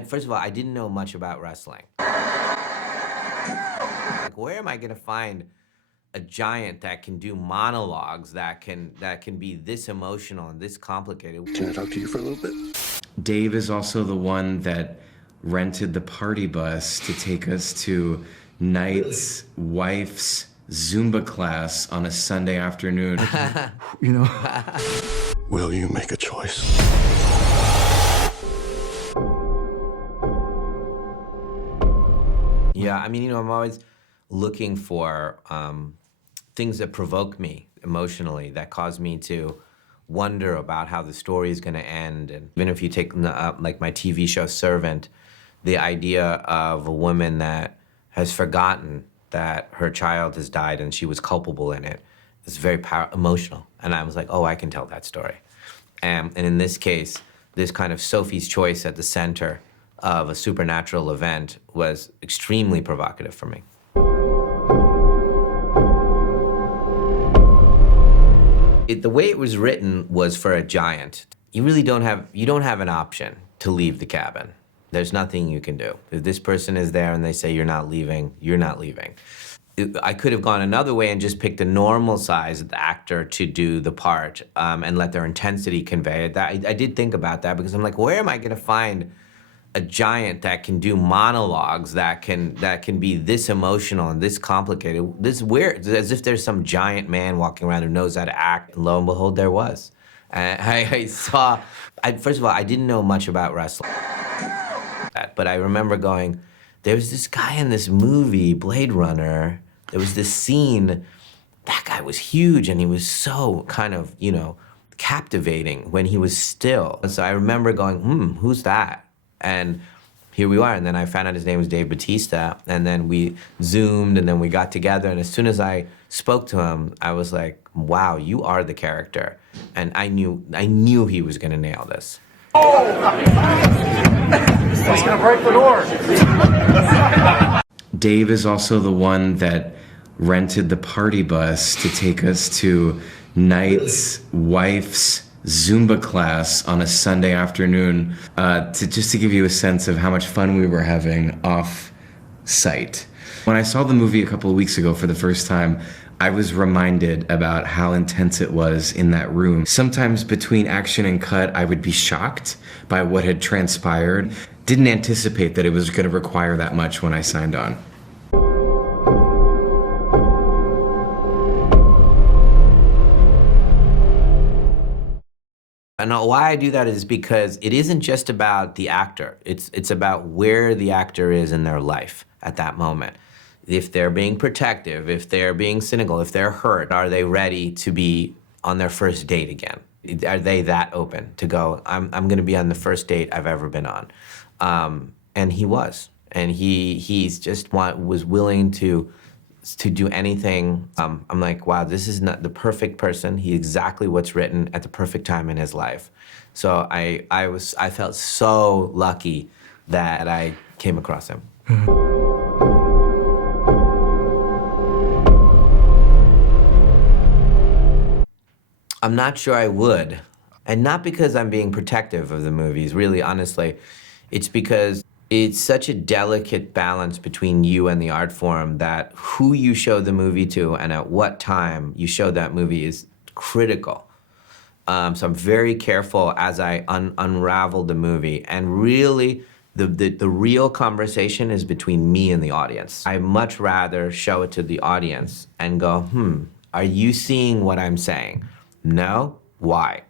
First of all, I didn't know much about wrestling. Like, where am I gonna find a giant that can do monologues that can be this emotional and this complicated? Can I talk to you for a little bit? Dave is also the one that rented the party bus to take us to Knight's wife's Zumba class on a Sunday afternoon. You know, will you make a choice? Yeah, I mean, I'm always looking for things that provoke me emotionally, that cause me to wonder about how the story is going to end. And even if you take like my TV show Servant, the idea of a woman that has forgotten that her child has died and she was culpable in it is very emotional. And I was like, oh, I can tell that story. And in this case, this kind of Sophie's choice at the center of a supernatural event was extremely provocative for me. The way it was written was for a giant. You really don't have an option to leave the cabin. There's nothing you can do. If this person is there and they say you're not leaving, you're not leaving. I could have gone another way and just picked a normal sized actor to do the part and let their intensity convey it. I did think about that because I'm like, where am I gonna find a giant that can do monologues that can be this emotional and this complicated? This is weird, as if there's some giant man walking around who knows how to act. And lo and behold, there was. And I saw, first of all, I didn't know much about wrestling. But I remember going, there was this guy in this movie, Blade Runner. There was this scene, that guy was huge and he was so kind of, captivating when he was still. So I remember going, who's that? And here we are. And then I found out his name was Dave Bautista. And then we Zoomed and then we got together. And as soon as I spoke to him, I was like, wow, you are the character. And I knew he was gonna nail this. He's gonna break the door. Dave is also the one that rented the party bus to take us to Knight's wife's Zumba class on a Sunday afternoon, just to give you a sense of how much fun we were having off site. When I saw the movie a couple of weeks ago for the first time, I was reminded about how intense it was in that room. Sometimes between action and cut, I would be shocked by what had transpired. Didn't anticipate that it was going to require that much when I signed on. And why I do that is because it isn't just about the actor. It's about where the actor is in their life at that moment. If they're being protective, if they're being cynical, if they're hurt, are they ready to be on their first date again? Are they that open to go, I'm gonna be on the first date I've ever been on? And he was. And he's just was willing to do anything. I'm like, wow, this is not the perfect person. He's exactly what's written at the perfect time in his life. So I felt so lucky that I came across him. I'm not sure I would. And not because I'm being protective of the movies, really, honestly. It's because it's such a delicate balance between you and the art form that who you show the movie to and at what time you show that movie is critical. So I'm very careful as I unravel the movie. And really, the real conversation is between me and the audience. I much rather show it to the audience and go, are you seeing what I'm saying? No? Why?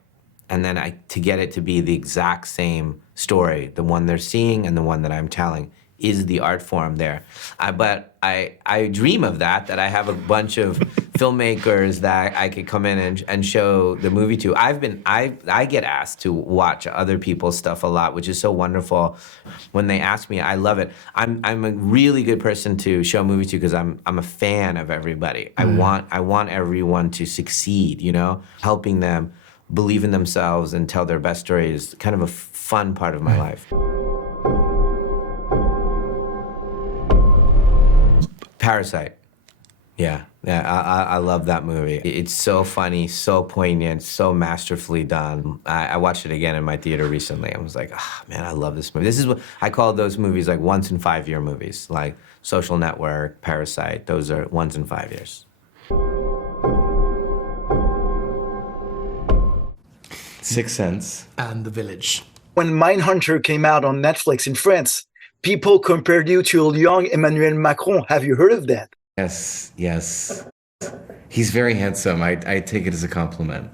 And then to get it to be the exact same story, the one they're seeing and the one that I'm telling, is the art form there. But I dream of that I have a bunch of filmmakers that I could come in and show the movie to. I get asked to watch other people's stuff a lot, which is so wonderful. When they ask me, I love it. I'm a really good person to show a movie to because I'm a fan of everybody. I want everyone to succeed, helping them believe in themselves and tell their best story is kind of a fun part of my life. Parasite. Yeah, yeah, I love that movie. It's so funny, so poignant, so masterfully done. I watched it again in my theater recently. I was like, ah, man, I love this movie. This is what I call those movies like once in 5 year movies, like Social Network, Parasite. Those are once in 5 years. Sixth Sense. And The Village. When Mindhunter came out on Netflix in France, people compared you to a young Emmanuel Macron. Have you heard of that? Yes, yes. He's very handsome. I take it as a compliment.